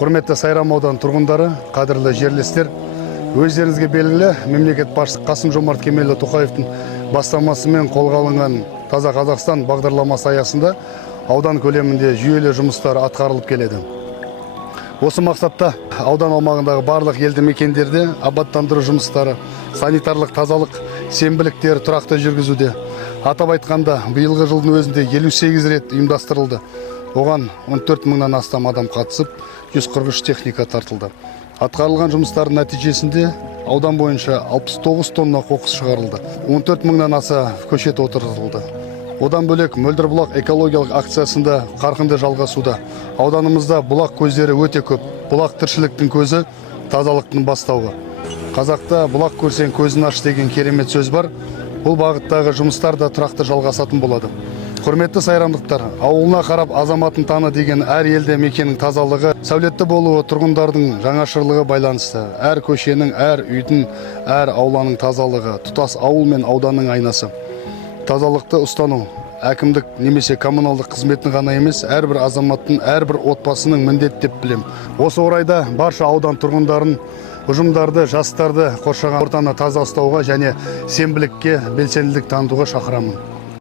Құрметті Сайрам ауданы тұрғындары, қадірлі жерлестер, өздеріңізге белгілі, мемлекет басшысы Қасым-Жомарт Кемелұлы Тоқаевтың бастамасымен қолға алынған Таза Қазақстан бағдарламасы аясында аудан көлемінде жүйелі жұмыстар атқарылып келеді. Осы мақсатта аудан аумағындағы барлық елді мекендерде абаттандыру жұмыстары, санитарлық тазалық, сенбіліктер тұрақты жүргізуде. Атап айтқанда, биылғы жылдың өзінде 58 рет ұйымдастырылды. Оған 14 мыңнан астам адам қатысып, 143 техника тартылды. Атқарылған жұмыстардың нәтижесінде аудан бойынша 69 тонна қоқыс шығарылды. 14 мыңнан аса көшет отырғызылды. Одан бөлек мөлдір бұлақ экологиялық акциясында қарқынды жалғасуда. Ауданымызда бұлақ көздері өте көп. Бұлақ тіршіліктің көзі, тазалықтың бастауы. Қазақта бұлақ көрсең көзін аш деген керемет сөз бар. Бұл бағыттағы жұмыстар да тұрақты жалғасатын болады. Құрметті сайрамдықтар, ауылына қарап азаматын таны деген әр елде мекеннің тазалығы, сәулетті болуы тұрғындардың жаңашырлығы байланысты. Әр көшенің, әр үйдің, әр ауланың тазалығы, тұтас ауыл мен ауданның айнасы. Тазалықты ұстану әкімдік немесе коммуналдық қызметтің ғана емес, әрбір азаматтың, әрбір отбасының міндет деп білем. Осы орайда барша аудан тұрғындарын, ұжымдарды, жастарды қоршаған ортаны таза ұстауға және сенбілікке, белсенділік танытуға шақырамын.